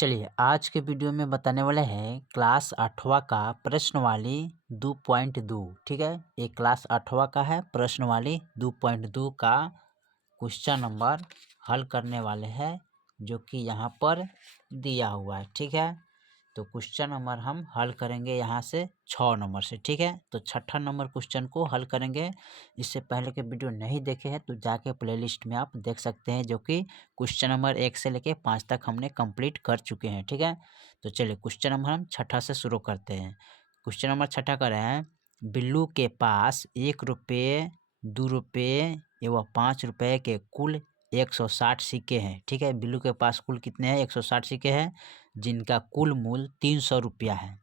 चलिए आज के वीडियो में बताने वाले हैं क्लास 8वां का प्रश्नवाली 2.2। ठीक है, ये क्लास 8वां का है। प्रश्नवाली 2.2 का क्वेश्चन नंबर हल करने वाले हैं जो कि यहाँ पर दिया हुआ है। ठीक है, तो क्वेश्चन नंबर हम हल करेंगे यहाँ से 6 नंबर से। ठीक है, तो छठा नंबर क्वेश्चन को हल करेंगे। इससे पहले के वीडियो नहीं देखे हैं तो जाके प्लेलिस्ट में आप देख सकते हैं, जो कि क्वेश्चन नंबर 1 से लेके 5 तक हमने कंप्लीट कर चुके हैं। ठीक है, तो चलिए क्वेश्चन नंबर हम छठा से शुरू करते हैं। क्वेश्चन नंबर छठा कर रहे हैं, बिल्लू के पास 1 रुपये, 2 रुपये एवं 5 रुपये के कुल 160 सिक्के हैं। ठीक है, बिल्लू के पास कुल कितने हैं? 160 सिक्के हैं, जिनका कुल मूल्य 300 रुपया है।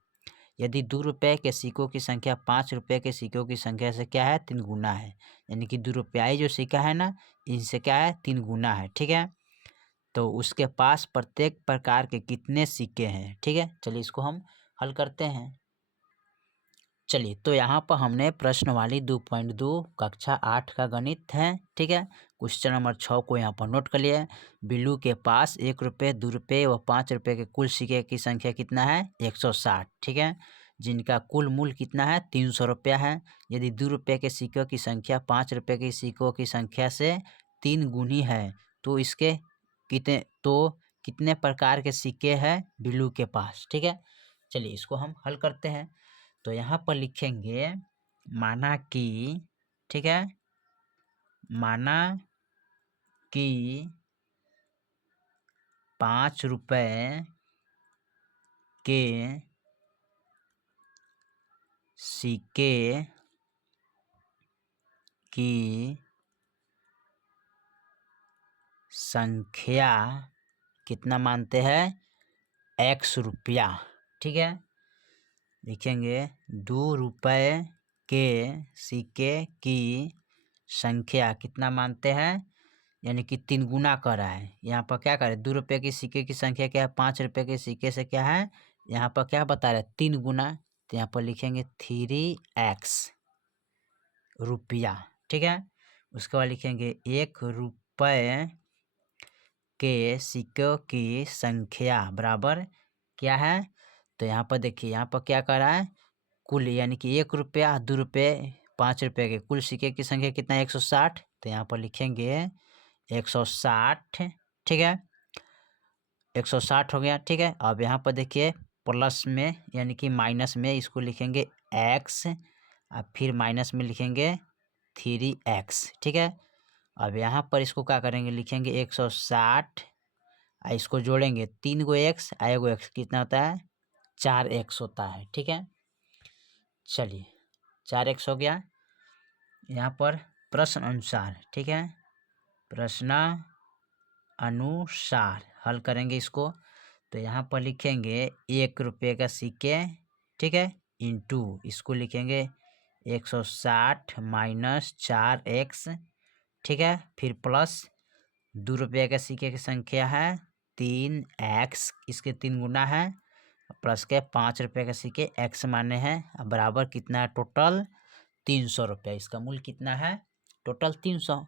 यदि 2 रुपये के सिक्कों की संख्या 5 रुपये के सिक्कों की संख्या से क्या है? 3 गुना है। यानी कि 2 रुपयाई जो सिक्का है ना, इनसे क्या है? 3 गुना है। ठीक है, तो उसके पास प्रत्येक प्रकार के कितने सिक्के हैं? ठीक है, चलिए इसको हम हल करते हैं। चलिए, तो यहाँ पर हमने प्रश्नवाली 2.2 कक्षा 8 का गणित है। ठीक है, क्वेश्चन नंबर 6 को यहाँ पर नोट कर लिया है। बिल्लू के पास 1 रुपये, 2 रुपये व 5 रुपये के कुल सिक्के की संख्या कितना है? 160। ठीक है, जिनका कुल मूल्य कितना है? 300 रुपया है। यदि 2 रुपये के सिक्कों की संख्या 5 रुपये के सिक्कों की संख्या से 3 गुनी है तो इसके कितने प्रकार के सिक्के हैं बिल्लू के पास? ठीक है, चलिए इसको हम हल करते हैं। तो यहाँ पर लिखेंगे माना कि, ठीक है, माना कि 5 रुपये के सिक्के की संख्या कितना मानते हैं? x रुपया। ठीक है, लिखेंगे 2 रुपये के सिक्के की संख्या कितना मानते हैं? यानी कि 3 गुना कर रहा है। यहाँ पर क्या करें? 2 रुपये के सिक्के की संख्या क्या है? 5 रुपये के सिक्के से क्या है? यहाँ पर क्या बता रहे हैं? 3 गुना। तो यहाँ पर लिखेंगे 3x रुपया। ठीक है, उसके बाद लिखेंगे 1 रुपये के सिक्कों की संख्या बराबर क्या है? तो यहाँ पर देखिए, यहाँ पर क्या कर रहा है? कुल, यानी कि 1 रुपया, 2 रुपये, 5 रुपये के कुल सिक्के की संख्या कितना है? 160। तो यहाँ पर लिखेंगे 160। ठीक है, 160 हो गया। ठीक है, अब यहाँ पर देखिए प्लस में यानी कि माइनस में इसको लिखेंगे x, अब फिर माइनस में लिखेंगे 3x। ठीक है, अब यहाँ पर इसको क्या करेंगे? लिखेंगे 160, इसको जोड़ेंगे 3 गो x, एगो x कितना होता है? 4x होता है। ठीक है, चलिए 4x हो गया। यहाँ पर प्रश्न अनुसार, ठीक है, प्रश्न अनुसार हल करेंगे इसको। तो यहाँ पर लिखेंगे 1 रुपये का सिक्के, ठीक है, इंटू इसको लिखेंगे 160 माइनस 4x। ठीक है, फिर प्लस 2 रुपये का सिक्के की संख्या है 3x, इसके 3 गुना है, प्लस के 5 रुपये का सिक्के x माने हैं, बराबर कितना है? टोटल 300 रुपया। इसका मूल्य कितना है? टोटल 300।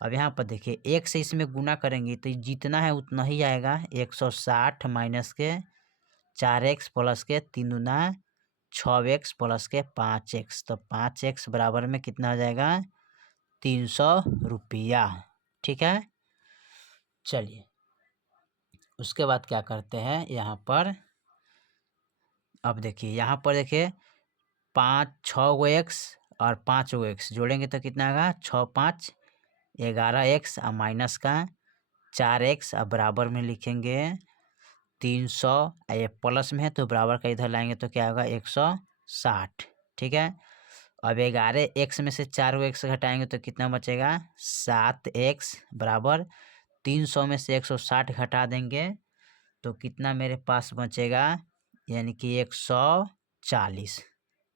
अब यहाँ पर देखिए 1 से इसमें गुना करेंगे तो जितना है उतना ही आएगा। 160 माइनस के 4x प्लस के 3 गुना 6x प्लस के 5x, तो 5x बराबर में कितना हो जाएगा? 300 रुपया। ठीक है, चलिए उसके बाद क्या करते हैं? यहाँ पर अब देखिए, यहाँ पर देखिए 6 गो x और 5 गो x जोड़ेंगे तो कितना आएगा? 6 5 11x और माइनस का 4x, अब बराबर में लिखेंगे 300, ये प्लस में है तो बराबर का इधर लाएंगे तो क्या होगा? 160। ठीक है, अब 11x में से 4 x घटाएंगे तो कितना बचेगा? 7x, बराबर 300 में से 160 घटा देंगे तो कितना मेरे पास बचेगा? यानी कि 140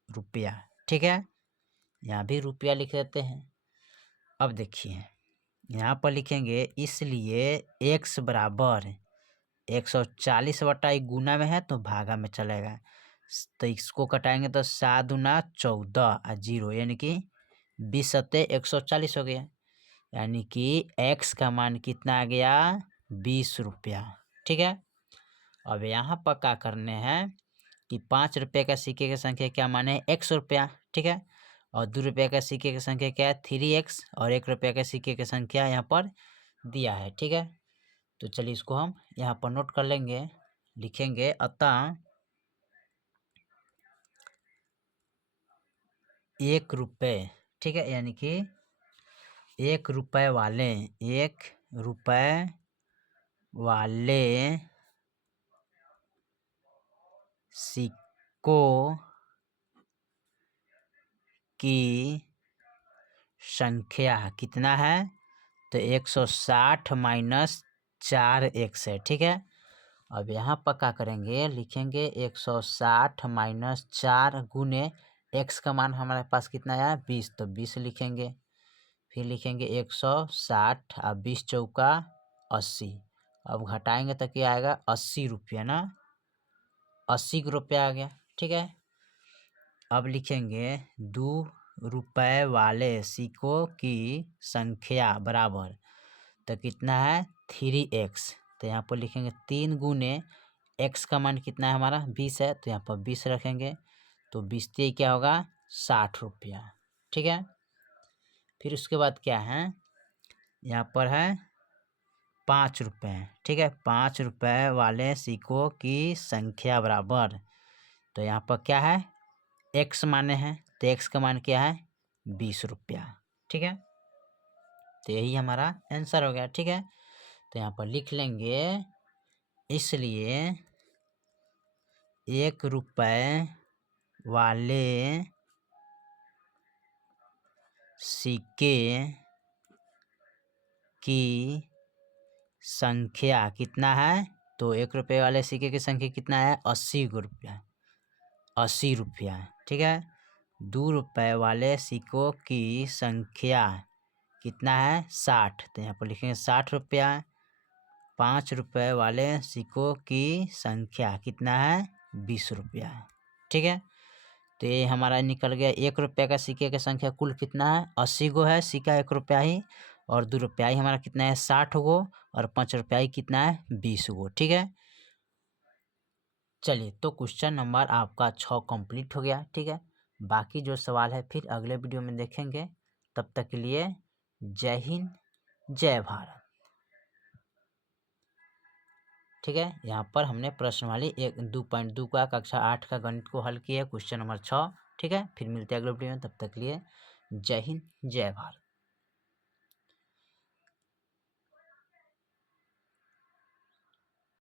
रुपया। ठीक है, यहाँ भी रुपया लिख देते हैं। अब देखिए यहाँ पर लिखेंगे, इसलिए x बराबर 140 बटा गुना में है तो भागा में चलेगा, तो इसको कटाएंगे तो 7 दूना 14 और 0, यानी कि 20 सत्ते 140 हो गया। यानी कि x का मान कितना आ गया? 20 रुपया। ठीक है, अब यहाँ पर क्या करने हैं कि 5 रुपये का सिक्के की संख्या क्या माने 100 रुपया, ठीक है। और 2 रुपये का सिक्के की संख्या क्या है 3x, और 1 रुपये का सिक्के की संख्या यहाँ पर दिया है, ठीक है। तो चलिए इसको हम यहाँ पर नोट कर लेंगे, लिखेंगे अतः 1 रुपये, ठीक है, यानी कि 1 रुपये वाले 1 रुपये वाले सिक्कों की संख्या कितना है, तो 160 माइनस 4x है, ठीक है। अब यहाँ पर क्या करेंगे, लिखेंगे 160 माइनस 4 गुने x का मान हमारे पास कितना है 20, तो 20 लिखेंगे। फिर लिखेंगे 160 अब 20 चौका 80, अब घटाएंगे तो क्या आएगा 80 रुपया ना, 80 रुपया आ गया, ठीक है। अब लिखेंगे 2 रुपये वाले सिक्कों की संख्या बराबर, तो कितना है 3x, तो यहाँ पर लिखेंगे 3 गुने x का मान कितना है हमारा 20 है, तो यहाँ पर 20 रखेंगे, तो 20 क्या होगा 60 रुपया, ठीक है। फिर उसके बाद क्या है, यहाँ पर है 5 रुपये, ठीक है, 5 रुपये वाले सिक्कों की संख्या बराबर, तो यहाँ पर क्या है x माने हैं, तो x का मान क्या है 20 रुपया, ठीक है। तो यही हमारा आंसर हो गया, ठीक है। तो यहाँ पर लिख लेंगे, इसलिए 1 रुपये वाले सिक्के की संख्या कितना है, तो 1 रुपये वाले सिक्के की संख्या कितना है 80 रुपया, 80 रुपया, ठीक है। 2 रुपये वाले सिक्कों की संख्या कितना है 60, तो यहाँ पर लिखेंगे 60 रुपया। 5 रुपये वाले सिक्कों की संख्या कितना है 20 रुपया, ठीक है। तो ये हमारा निकल गया 1 रुपये का सिक्के की संख्या कुल कितना है 80 गो है सिक्का 1 रुपया ही, और 2 रुपया ही हमारा कितना है 60 गो, और 5 रुपया ही कितना है 20 गो, ठीक है। चलिए तो क्वेश्चन नंबर आपका 6 कंप्लीट हो गया, ठीक है। बाकी जो सवाल है फिर अगले वीडियो में देखेंगे, तब तक के लिए जय हिंद जय भारत, ठीक है। यहाँ पर हमने प्रश्न वाली 2.2 का कक्षा 8 का गणित को हल किया, क्वेश्चन नंबर 6, ठीक है। फिर मिलते हैं अगले वीडियो में, तब तक के लिए जय हिंद जय भारत।